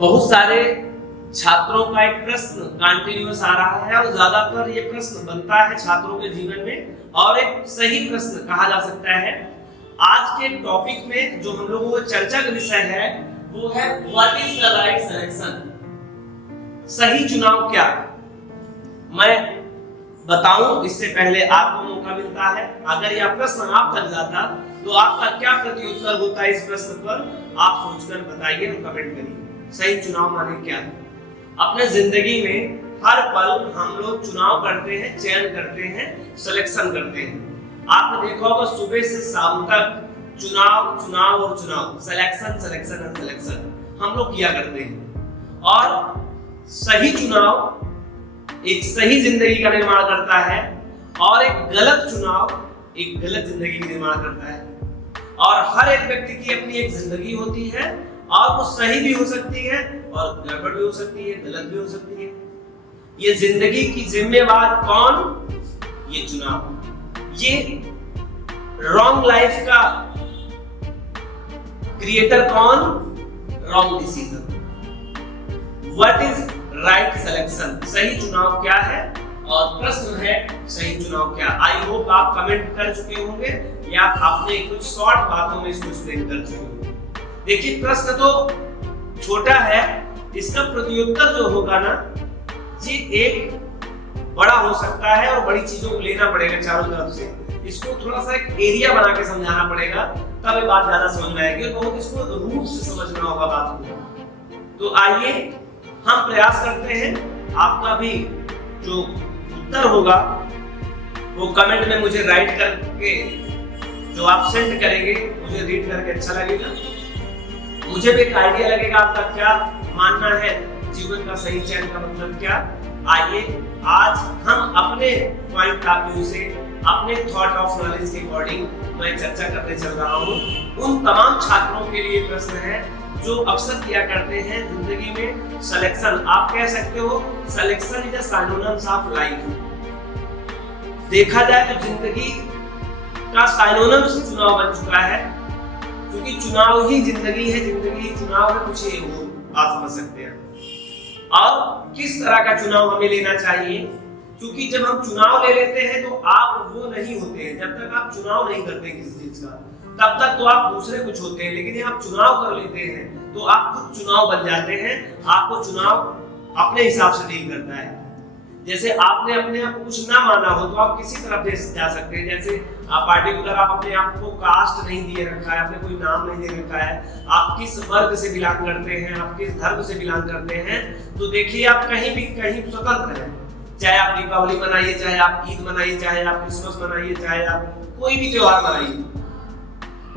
बहुत सारे छात्रों का एक प्रश्न कंटिन्यूअस आ रहा है और ज्यादातर ये प्रश्न बनता है छात्रों के जीवन में और एक सही प्रश्न कहा जा सकता है। आज के टॉपिक में जो हम लोगों को चर्चा का विषय है वो है what is the right selection, सही चुनाव क्या। मैं बताऊं इससे पहले आपको मौका मिलता है, अगर यह प्रश्न आप तक जाता तो आपका क्या प्रत्युत्तर होता है इस प्रश्न पर, आप सोचकर बताइए और कमेंट करिए। सही चुनाव माने क्या है। अपने जिंदगी में हर पल हम लोग चुनाव करते हैं, चयन करते हैं, सिलेक्शन करते हैं। आपने देखा होगा सुबह से शाम तक चुनाव चुनाव और चुनाव, सिलेक्शन सिलेक्शन और सिलेक्शन हम लोग किया करते हैं। और सही चुनाव एक सही जिंदगी का निर्माण करता है और एक गलत चुनाव एक गलत जिंदगी का निर्माण करता है। और हर एक व्यक्ति की अपनी एक जिंदगी होती है और वो सही भी हो सकती है और गड़बड़ भी हो सकती है, गलत भी हो सकती है। ये जिंदगी की जिम्मेवार कौन? ये चुनाव। ये रॉन्ग लाइफ का क्रिएटर कौन? Wrong decision. What is right selection, सही चुनाव क्या है और प्रश्न है सही चुनाव क्या। आई होप आप कमेंट कर चुके होंगे या आपने कुछ शॉर्ट बातों में इसको एक्सप्लेन कर चुके होंगे। देखिए प्रश्न तो छोटा है, इसका प्रत्युत्तर जो होगा ना ये एक बड़ा हो सकता है और बड़ी चीजों को लेना पड़ेगा चारों तरफ से। इसको थोड़ा सा एक एरिया बना के समझाना पड़ेगा, तब ये बात ज्यादा समझ में आएगी और बहुत इसको रूप से समझना होगा बात को। तो आइए हम प्रयास करते हैं, आपका भी जो उत्तर होगा वो कमेंट में मुझे राइट करके जो आप सेंड करेंगे मुझे रीड करके अच्छा लगेगा, मुझे भी एक आइडिया लगेगा आपका क्या मानना है जीवन का सही चयन का मतलब क्या। आइए आज हम अपने पॉइंट ऑफ व्यू से, अपने थॉट ऑफ नॉलेज के अकॉर्डिंग मैं चर्चा करने चल रहा हूँ। उन तमाम छात्रों के लिए प्रश्न है जो अक्सर किया करते हैं जिंदगी में सिलेक्शन। आप कह सकते हो selection is a synonyms of life. देखा जाए तो जिंदगी का सिनोनिम्स चुनाव बन चुका है, क्योंकि चुनाव ही जिंदगी है, जिंदगी ही चुनाव है, कुछ वो आप समझ सकते हैं। और किस तरह का चुनाव हमें लेना चाहिए, क्योंकि जब हम चुनाव ले लेते हैं तो आप वो नहीं होते हैं। जब तक आप चुनाव नहीं करते किसी चीज का तब तक तो आप दूसरे कुछ होते हैं, लेकिन जब आप चुनाव कर लेते हैं तो आप खुद चुनाव बन जाते हैं। आपको चुनाव अपने हिसाब से डील करता है। जैसे आपने अपने आप को कुछ ना माना हो तो आप किसी तरफ जा सकते हैं। जैसे आप पार्टिकुलर आप अपने आप को कास्ट नहीं दिए रखा है, आपने कोई नाम नहीं दे रखा है, आप किस वर्ग से बिलोंग करते हैं, आप किस धर्म से बिलोंग करते हैं, तो देखिए आप कहीं भी कहीं स्वतंत्र हैं। चाहे आप दीपावली मनाइए, चाहे आप ईद मनाइए, चाहे आप क्रिसमस मनाइए, चाहे आप कोई भी त्योहार मनाइए,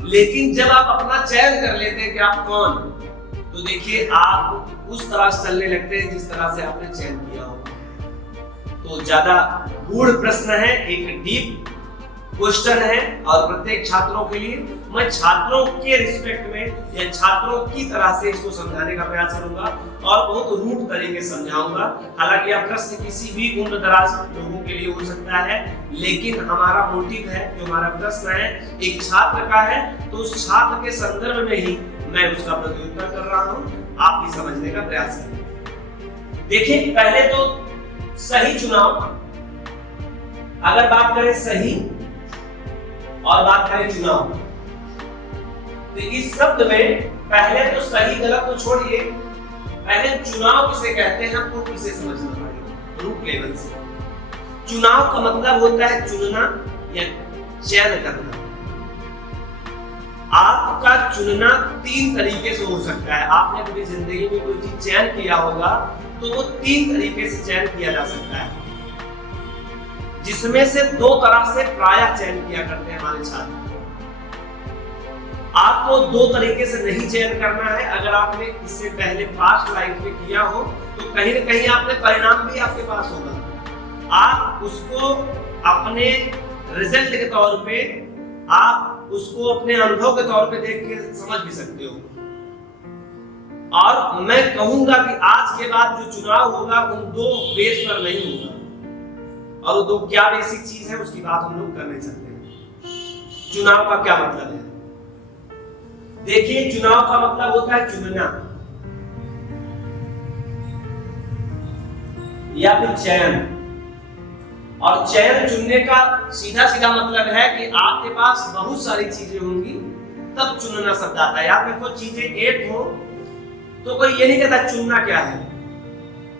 लेकिन जब आप अपना चयन कर लेते हैं कि आप कौन, तो देखिए आप उस तरह से चलने लगते हैं जिस तरह से आपने चयन किया हो। तो ज्यादा गूढ़ प्रश्न है, एक डीप क्वेश्चन है और प्रत्येक छात्रों के लिए मैं छात्रों के रिस्पेक्ट में या छात्रों की तरह से इसको समझाने का प्रयास करूंगा और बहुत रूट तरीके से समझाऊंगा। हालांकि यह प्रश्न किसी भी उम्र दराज लोगों के लिए हो सकता है, लेकिन हमारा मोटिव है, जो हमारा प्रश्न है एक छात्र का है, तो उस छात्र के संदर्भ में ही मैं उसका प्रत्युत्तर कर रहा हूँ। आप भी समझने का प्रयास करें। देखिए पहले तो सही चुनाव, अगर बात करें सही और बात करें चुनाव, तो इस शब्द में पहले तो सही गलत तो छोड़िए, पहले चुनाव किसे कहते हैं हमको किसे समझना पड़ेगा रूट लेवल से। चुनाव का मतलब होता है चुनना या चयन करना। आपका चुनना तीन तरीके से हो सकता है। आपने अपनी जिंदगी में कोई चीज चयन किया होगा तो वो तीन तरीके से चयन किया जा सकता है, जिसमें से दो तरह से प्रायः चयन किया करते हैं हमारे छात्र। आपको दो तरीके से नहीं चयन करना है। अगर आपने इससे पहले पास्ट लाइफ में किया हो तो कहीं न कहीं आपने परिणाम भी आपके पास होगा। आप उसको अपने रिजल्ट के तौर पे, आप उसको अपने अनुभव के तौर पे देख के समझ भी सकते हो। और मैं कहूंगा कि आज के बाद जो चुनाव होगा उन दो बेस पर नहीं होगा, और वो दो क्या बेसिक चीज है उसकी बात हम लोग करने चलते हैं। चुनाव का क्या मतलब है? देखिए चुनाव का मतलब होता है चुनना। या फिर चयन। और चयन चुनने का सीधा सीधा मतलब है कि आपके पास बहुत सारी चीजें होंगी तब चुनना शब्द आता है। आप देखो चीजें एक हो तो कोई ये नहीं कहता चुनना क्या है।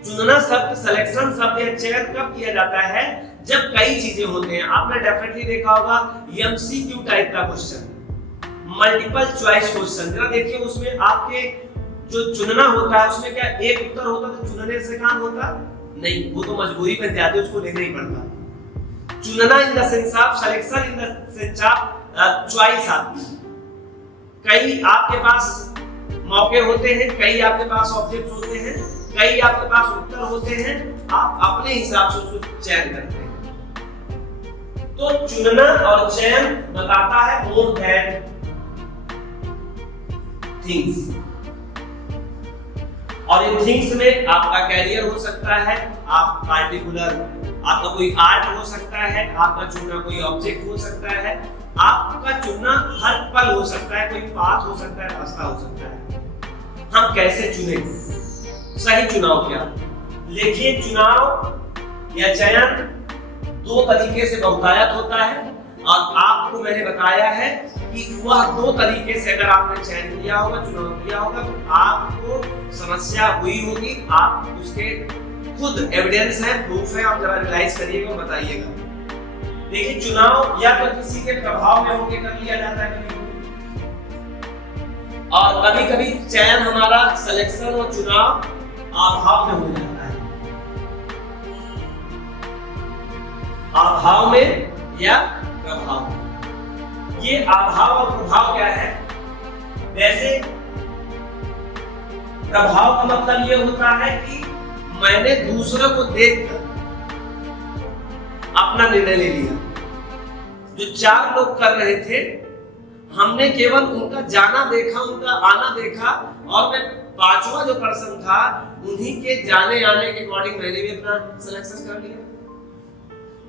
चुनना शब्द, सिलेक्शन शब्द या चयन कब किया जाता है जब कई चीजें होते हैं। आपने डेफिनेटली देखा होगा एमसीक्यू टाइप का क्वेश्चन, मल्टीपल चॉइस क्वेश्चन, जरा देखिए उसमें आपके जो चुनना होता है उसमें क्या एक उत्तर होता तो चुनने से काम होता नहीं, वो तो मजबूरी बन जाती है, उसको लेना ही पड़ता। चुनना in the sense of selection in the sense of choice आती है। कई आपके पास मौके होते हैं, कई आपके पास ऑब्जेक्ट होते हैं, कई आपके पास उत्तर होते हैं, आप अपने हिसाब से उसको चयन करते हैं। तो चुनना और चयन बताता है मोर देन थिंग्स। और इन थिंग्स में आपका कैरियर हो सकता है, आप पार्टिकुलर आपका कोई आर्ट हो सकता है, आपका चुनना कोई ऑब्जेक्ट हो सकता है, आपका चुनना हर पल हो सकता है, कोई पाथ हो सकता है, रास्ता हो सकता है। हम कैसे चुने, सही चुनाव क्या? देखिए चुनाव या चयन दो तरीके से बहुतायत होता है और आपको मैंने बताया है कि वह दो तरीके से अगर आपने चयन किया होगा, चुनाव किया होगा तो आपको समस्या हुई होगी। आप उसके खुद एविडेंस है, प्रूफ है, आप जरा रियलाइज करिएगा, बताइएगा। देखिए चुनाव या तो किसी के प्रभाव में होकर कर लिया जाता है और कभी कभी चयन हमारा सिलेक्शन और चुनाव अभाव में हो जाता है। अभाव में या प्रभाव में। ये अभाव और प्रभाव क्या है? वैसे प्रभाव का मतलब ये होता है कि मैंने दूसरों को देखकर अपना निर्णय ले लिया। जो चार लोग कर रहे थे, हमने केवल उनका जाना देखा, उनका आना देखा और मैं पांचवा जो पर्सन था उन्हीं के जाने आने के अकॉर्डिंग मैंने भी अपना सिलेक्शन कर लिया।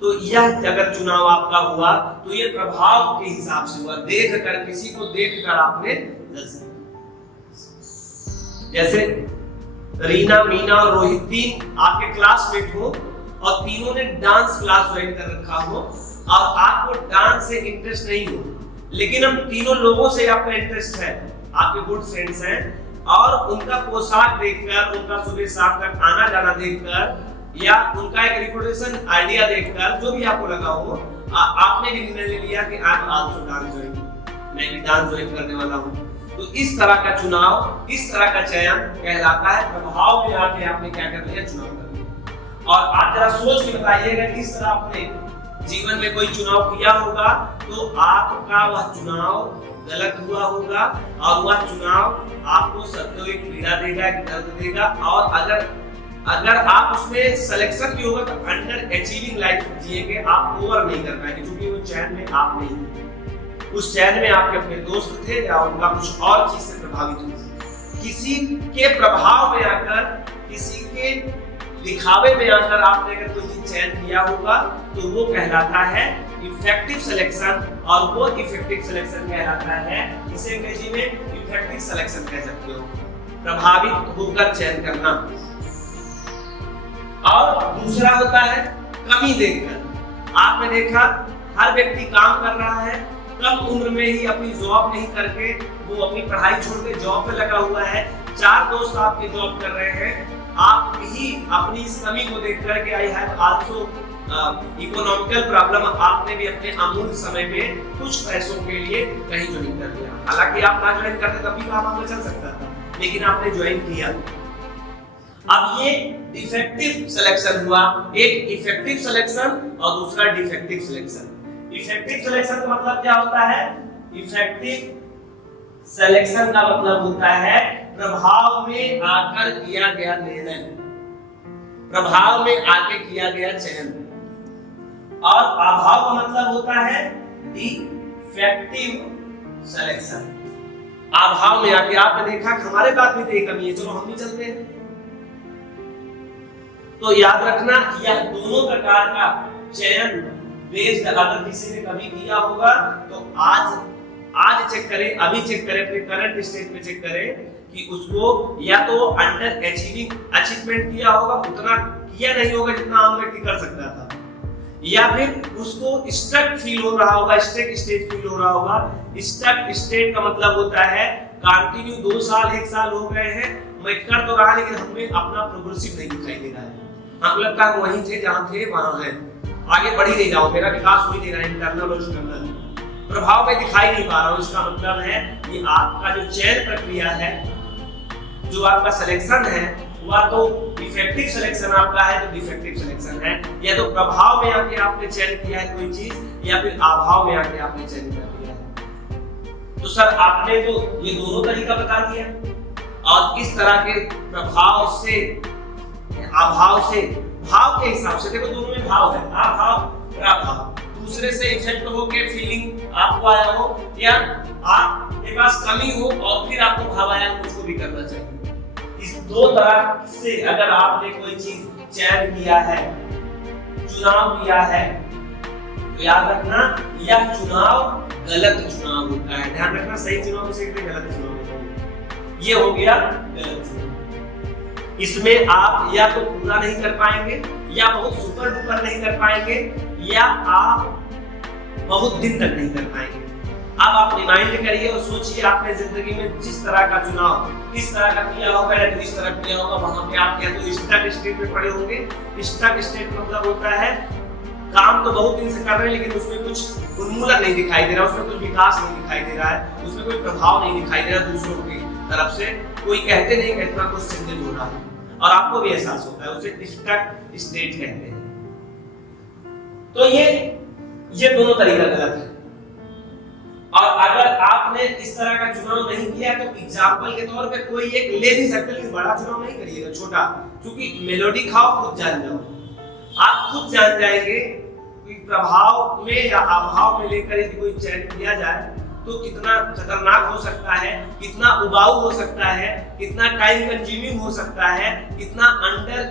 तो यह अगर चुनाव आपका हुआ तो ये प्रभाव के हिसाब से हुआ, देखकर, किसी को देखकर आपने। जैसे रीना, मीना और रोहित तीन आपके क्लासमेट हो और तीनों ने डांस क्लास ज्वाइन कर रखा हो और आपको डांस से इंटरेस्ट नहीं हो, लेकिन हम तीनों लोगों से आपका इंटरेस्ट है, आपके गुड फ्रेंड्स हैं और उनका पोशाक देखकर, उनका सुबह शाम तक आना जाना देखकर या उनका एक रिपोर्टेशन आइडिया देखकर जो भी आपको लगा हो, आपने भी निर्णय ले लिया कि I am also dance join, मैं भी डांस ज्वाइन करने वाला हूं। तो इस तरह का चुनाव, इस तरह का चयन कहलाता है प्रभाव में आके आपने क्या कर लिया, चुनाव कर लिया। और आप जरा सोच के बताइएगा कि इस तरह आपने जीवन में कोई चुनाव किया होगा तो आपका वह चुनाव गलत हुआ होगा और वह चुनाव आपको सदैव एक पीड़ा देगा, एक दर्द देगा। और अगर आप उसमें सिलेक्शन भी होगा तो अंडर अचीविंग लाइफ जिएंगे, आप ओवर नहीं कर पाएंगे, क्योंकि वो चयन में आप नहीं थे। उस चयन में आपके अपने दोस्त थे या उनका कुछ और चीज से प्रभावित हुए। किसी के प्रभाव में आकर, किसी के दिखावे में आकर आपने अगर कोई चीज चयन किया होगा तो वो कहलाता है इफेक्टिव सिलेक्शन। और वो इफेक्टिव सिलेक्शन कहलाता है, इसे अंग्रेजी में इफेक्टिव सिलेक्शन कह सकते हो, प्रभावित होकर चयन करना। और दूसरा होता है कमी देखकर। आपने देखा हर व्यक्ति काम कर रहा है, कम उम्र में ही अपनी जॉब नहीं करके वो अपनी पढ़ाई छोड़ के जॉब पे लगा हुआ है। चार दोस्त आपके जॉब कर रहे हैं, आप भी अपनी इस कमी को देखकर के I have also economical problem, आपने भी अपने अमूल्य समय में कुछ पैसों के लिए कहीं ज्वाइन कर लिया। हालांकि आप ना ज्वाइन करते तब भी काम आपका चल सकता था, लेकिन आपने ज्वाइन किया। अब ये डिफेक्टिव सिलेक्शन हुआ, एक इफेक्टिव सिलेक्शन और दूसरा डिफेक्टिव सिलेक्शन। इफेक्टिव सिलेक्शन का मतलब क्या होता है? इफेक्टिव सिलेक्शन का मतलब होता है प्रभाव में आकर किया गया निर्णय, प्रभाव में आके किया गया चयन। और अभाव का मतलब होता है डिफेक्टिव सिलेक्शन। अभाव में आके आपने देखा कि हमारे पास भी तो एक कमी है, चलो हम भी चलते हैं। तो याद रखना, यह दोनों प्रकार का चयन बेस्ड अगर किसी ने कभी किया होगा तो आज चेक करें, अभी चेक करें, अपने करंट स्टेट में चेक करें कि उसको या तो अंडर अचीवमेंट किया होगा, उतना किया नहीं होगा जितना आम व्यक्ति कर सकता था, या फिर उसको स्टक फील हो रहा होगा, स्टक स्टेट फील हो रहा होगा। स्टक स्टेट का मतलब होता है कंटिन्यू 2 साल 1 साल हो गए हैं, मैं कर तो रहा लेकिन हमें अपना प्रोग्रेसिव नहीं दिखाई दे रहा है, हमको लगता है वहीं थे जहां थे वहां है, आगे बढ़ ही नहीं रहा हूं, मेरा विकास हो ही नहीं रहा है, इंटरनल और एक्सटर्नल प्रभाव में दिखाई नहीं पा रहा हूं। इसका मतलब है कि आपका जो चयन प्रक्रिया है, जो आपका सिलेक्शन है, वह तो इफेक्टिव सिलेक्शन आपका है, तो डिफेक्टिव सिलेक्शन है, या तो प्रभाव में आके आपने चयन किया है कोई चीज, या फिर अभाव में आके आपने चयन कर लिया है। तो सर आपने तो ये दोनों तरीका बता दिया, और इस तरह के प्रभाव से, अभाव से, भाव के हिसाब से, देखो दोनों में भाव है, अभाव प्रभाव, दूसरे से इफेक्ट हो के फीलिंग आपको आया हो, या आपके पास कमी हो और फिर आपको भाव आया, उसको भी करना चाहिए। इस दो तरह से अगर आपने कोई चीज चयन किया है, चुनाव किया है, तो याद रखना यह चुनाव गलत चुनाव होता है। ध्यान रखना, सही चुनाव से गलत चुनाव होता है, ये हो गया गलत चुनाव। इसमें आप या तो पूरा नहीं कर पाएंगे, या बहुत सुपर डुपर नहीं कर पाएंगे, या आप बहुत दिन तक नहीं कर पाएंगे। अब आप रिमाइंड करिए और सोचिए आपने जिंदगी में जिस तरह का चुनाव इस तरह का किया होगा या इस तरह किया होगा, वहां पे आप या तो स्टक स्टेट में पड़े होंगे। स्टक स्टेट मतलब होता है काम तो बहुत दिन से कर रहे हैं लेकिन उसमें कुछ उन्मूलन नहीं दिखाई दे रहा, उसमें कुछ विकास नहीं दिखाई दे रहा है, उसमें कोई प्रभाव नहीं दिखाई दे रहा दूसरों की तरफ से, कोई कहते नहीं कि इतना कुछ चेंजेस हो रहा है और आपको भी एहसास होता है, उसे स्टक स्टेट कहते हैं। तो ये दोनों तरीका गलत है। और अगर आपने इस तरह का चुनाव नहीं किया तो एग्जाम्पल के तौर पे कोई एक ले भी सकते, लेकिन बड़ा चुनाव नहीं करिएगा, छोटा, क्योंकि मेलोडी खाओ खुद जान जाओ, आप खुद जान जाएंगे कि प्रभाव में या अभाव में लेकर यदि कोई चयन किया जाए तो कितना खतरनाक हो सकता है, कितना उबाऊ हो सकता है, कितना टाइम कंज्यूमिंग हो सकता है, कितना अंडर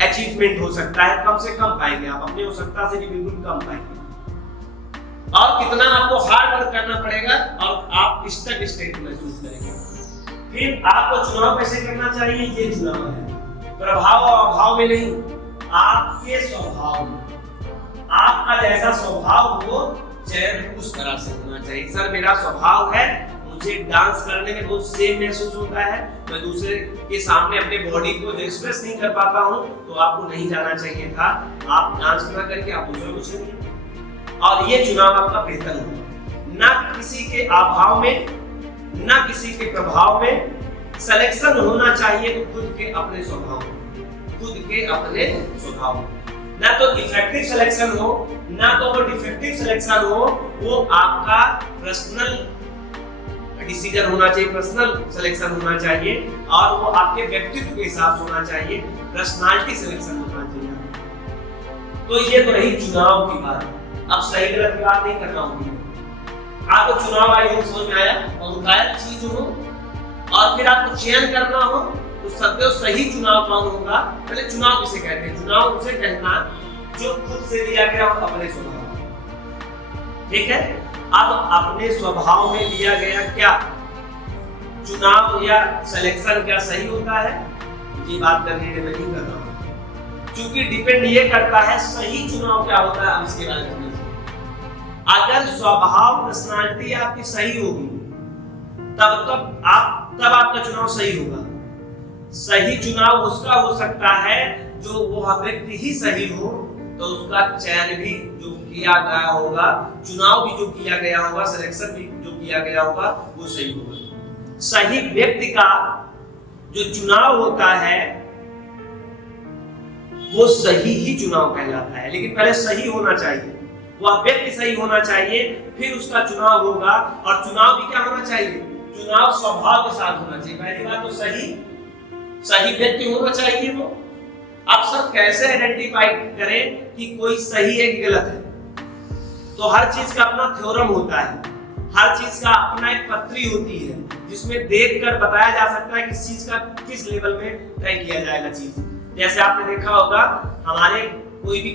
अचीवमेंट हो सकता है, कम से कम पाएंगे आप, अपनी आवश्यकता से भी बिल्कुल कम पाएंगे, और कितना आपको हार्ड वर्क करना पड़ेगा और आप स्टक स्टेट महसूस करेंगे। फिर आपको चुनाव कैसे करना चाहिए, ये चुनाव है, प्रभाव और अभाव में नहीं, आपके स्वभाव में, आपका जैसा स्वभाव हो चयन उस तरह से होना चाहिए। सर मेरा स्वभाव है मुझे डांस करने में बहुत सेम महसूस होता है, मैं दूसरे के सामने अपने बॉडी को एक्सप्रेस नहीं कर पाता हूँ, तो आपको नहीं जाना चाहिए था, आप डांस ना करके आप दूसरा कुछ करिए, और ये चुनाव आपका बेहतर होगा। ना किसी के अभाव में ना किसी के प्रभाव में सिलेक्शन होना चाहिए, तो खुद के अपने स्वभाव, खुद के अपने स्वभाव, ना तो इफेक्टिव सिलेक्शन हो ना तो वो डिफेक्टिव सिलेक्शन हो, वो आपका पर्सनल डिसीजन होना चाहिए, पर्सनल सिलेक्शन होना चाहिए, और वो आपके व्यक्तित्व के हिसाब से होना चाहिए, पर्सनालिटी सिलेक्शन होना चाहिए। तो ये तो रही चुनाव की बात। अब सही गलत की बात नहीं कर रहा हूँ, आपको चुनाव आयोग समझ में आया, बहुतायत चीज हो और फिर आपको चयन करना हो तो सदैव सही चुनाव कौन होगा। पहले चुनाव किसे कहते हैं, चुनाव उसे कहना जो खुद से लिया गया हो अपने स्वभाव, ठीक है। अब अपने स्वभाव में लिया गया क्या चुनाव या सिलेक्शन क्या सही होता है, ये बात करने में नहीं कर रहा हूं, क्योंकि डिपेंड ये करता है सही चुनाव क्या होता है। हम इसके बारे में अगर स्वभाव पर्सनालिटी आपकी सही होगी तब आपका चुनाव सही होगा। सही चुनाव उसका हो सकता है जो वो व्यक्ति ही सही हो, तो उसका चयन भी जो किया गया होगा, चुनाव भी जो किया गया होगा, सिलेक्शन भी जो किया गया होगा वो सही होगा। सही व्यक्ति का जो चुनाव होता है वो सही ही चुनाव कहलाता है, लेकिन पहले सही होना चाहिए, वह व्यक्ति सही होना चाहिए, फिर उसका चुनाव होगा। और चुनाव भी क्या होना चाहिए, चुनाव स्वभाव के साथ होना चाहिए। पहली बात तो सही व्यक्ति होना चाहिए वो। अब सर कैसे आइडेंटिफाई करें कि कोई सही है कि गलत है, तो हर चीज का अपना थ्योरम होता है, हर चीज का अपना एक पत्री होती है जिसमें देखकर बताया जा सकता है किस चीज का किस लेवल में तय किया जाएगा चीज। जैसे आपने देखा होगा हमारे कोई भी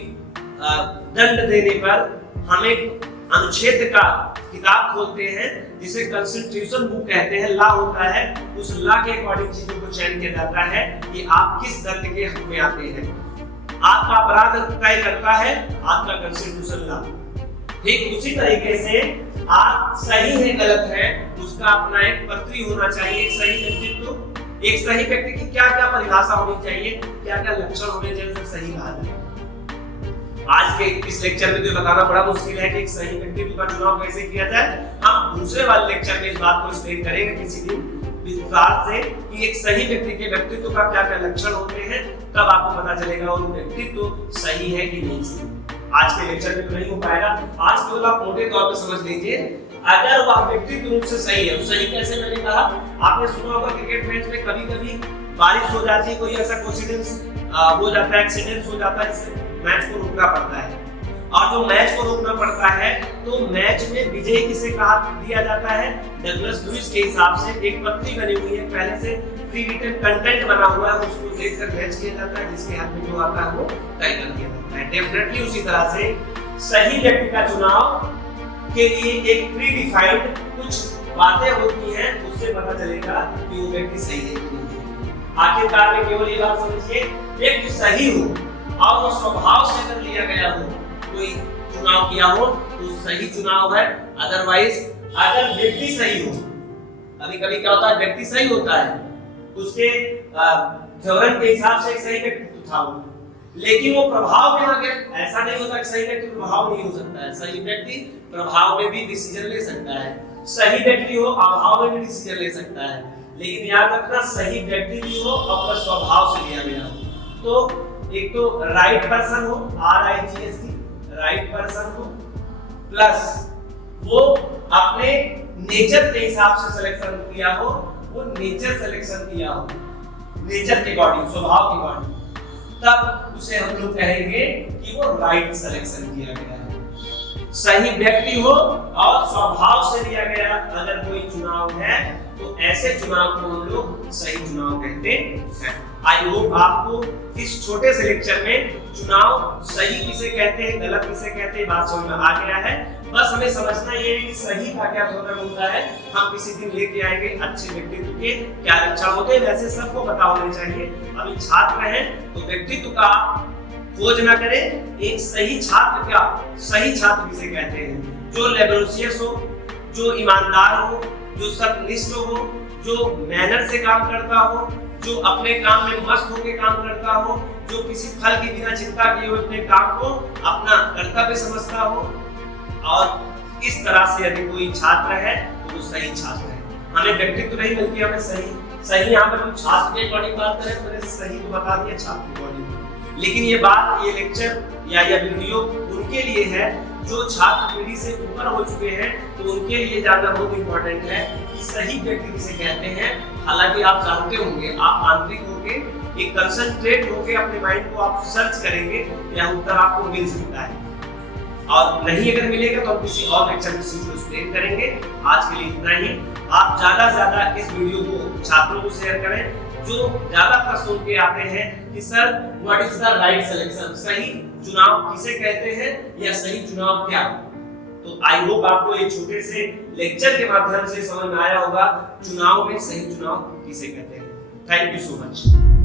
दंड देने पर हमें अनुच्छेद का किताब खोलते हैं जिसे कॉन्स्टिट्यूशन बुक कहते हैं, लॉ होता है, उस लॉ के अकॉर्डिंग चीजों को चयन किया जाता है कि आप किस दंड के हक में आते हैं। आपका अपराध तय करता है आपका कॉन्स्टिट्यूशन लॉ। ठीक उसी तरीके से आप सही है गलत है उसका अपना एक पत्री होना चाहिए। एक सही व्यक्तित्व, एक सही व्यक्ति की क्या क्या परिभाषा होनी चाहिए, क्या क्या लक्षण होने चाहिए उसे सही कहा जाए। आज के इस लेक्चर में तो बताना बड़ा मुश्किल है कि एक सही व्यक्तित्व का चुनाव कैसे किया जाए। हम दूसरे वाले लेक्चर में इस बात को एक्सप्लेन करेंगे किसी दिन विस्तार से कि एक सही व्यक्ति के व्यक्तित्व का क्या क्या लक्षण होते हैं, तब आपको पता चलेगा वो व्यक्तित्व सही है कि नहीं सही। आज के लेक्चर में तो नहीं हो पाएगा। आज केवल आप मोटे तौर पर समझ लीजिए, अगर वह व्यक्तित्व रूप से सही है। तो सही कैसे, मैंने कहा आपने सुना होगा क्रिकेट मैच में कभी कभी बारिश हो जाती है, कोई ऐसा कोइंसिडेंस हो जाता है, एक्सीडेंट हो जाता है जिससे मैच को रोकना पड़ता है। और जो मैच को रोकना पड़ता है तो मैच में विजयी किसे कहा दिया जाता है, डगलस लुइस के हिसाब से एक पत्री बनी हुई है, पहले से प्री रिटन कंटेंट बना हुआ है, उसको देखकर मैच किया जाता है, जिसके हाथ में जो आता है वो तय कर दिया जाता है। डेफिनेटली उसी तरह से सही व्यक्ति का चुनाव के लिए एक प्री डिफाइंड कुछ बातें होती हैं, उससे पता चलेगा कि वो व्यक्ति सही है कि नहीं। आखिरकार में केवल ये बात समझिए, व्यक्ति सही हो और वो स्वभाव से अगर लिया गया हो, कोई चुनाव किया हो तो सही चुनाव है। अदरवाइज अगर व्यक्ति सही हो, कभी कभी क्या होता है व्यक्ति सही होता है, उसके धर्म के हिसाब से एक सही व्यक्तित्व था वो, लेकिन वो प्रभाव में आगे ऐसा नहीं होता कि सही व्यक्ति प्रभाव नहीं हो सकता है। सही व्यक्ति प्रभाव में भी डिसीजन ले सकता है, सही व्यक्ति हो अभाव में भी डिसीजन ले सकता है, लेकिन याद रखना सही व्यक्ति भी हो और स्वभाव से लिया गया हो। तो एक तो राइट पर्सन हो, RIGHT राइट पर्सन हो, प्लस वो अपने नेचर के हिसाब से सिलेक्शन किया हो, वो नेचर सिलेक्शन किया हो, नेचर के अकॉर्डिंग, स्वभाव के अकॉर्डिंग, तब उसे हम लोग कहेंगे कि वो राइट सिलेक्शन किया गया है। सही व्यक्ति हो और स्वभाव से लिया गया अगर कोई चुनाव है तो ऐसे चुनाव को हम लोग सही चुनाव कहते हैं। आई होप आपको इस छोटे से लेक्चर में चुनाव सही किसे कहते हैं, गलत किसे कहते हैं, बात समझ में आ गया है। बस हमें समझना ये है कि सही का क्या धोरण होता है। हम किसी दिन लेके आएंगे अच्छे व्यक्तित्व के क्या लक्षण होते हैं, वैसे सबको पता होने चाहिए। अभी छात्र हैं तो व्यक्तित्व का खोज ना करें, एक सही छात्र क्या, सही छात्र किसे कहते हैं, जो लेबोरियस हो, जो ईमानदार हो, जो सत्यनिष्ठ हो, जो मैनर से काम करता हो, जो अपने काम में मस्त होकर काम करता हो, जो किसी फल की बिना चिंता किए हुए अपने काम को अपना कर्तव्य समझता हो। और इस तरह से यदि कोई छात्र है तो वो सही छात्र है। हमें व्यक्तित्व नहीं बल्कि हमें सही यहाँ पर छात्र के अकॉर्डिंग बात करें तो मैंने सही तो बता दिया छात्र के अकॉर्डिंग, लेकिन ये बात, ये लेक्चर या यह वीडियो उनके लिए है जो छात्र पीढ़ी से ऊपर हो चुके हैं, तो उनके लिए जानना बहुत इंपॉर्टेंट है कि सही व्यक्ति किसे कहते हैं। हालांकि आप जानते होंगे, आप आंतरिक होके एक कंसंट्रेट होके अपने माइंड को आप सर्च करेंगे, यह उत्तर आपको मिल सकता है, और नहीं अगर मिलेगा तो हम किसी और लेक्चर में इसी को एक्सप्लेन करेंगे। आज के लिए इतना ही। आप ज्यादा से ज्यादा इस वीडियो को छात्रों को शेयर करें जो ज्यादा प्रश्न उनके आते हैं कि sir what is the right selection, सही चुनाव किसे कहते हैं या सही चुनाव क्या। तो आई होप आपको ये छोटे से लेक्चर के माध्यम से समझ में आया होगा चुनाव में सही चुनाव किसे कहते हैं। Thank you so much.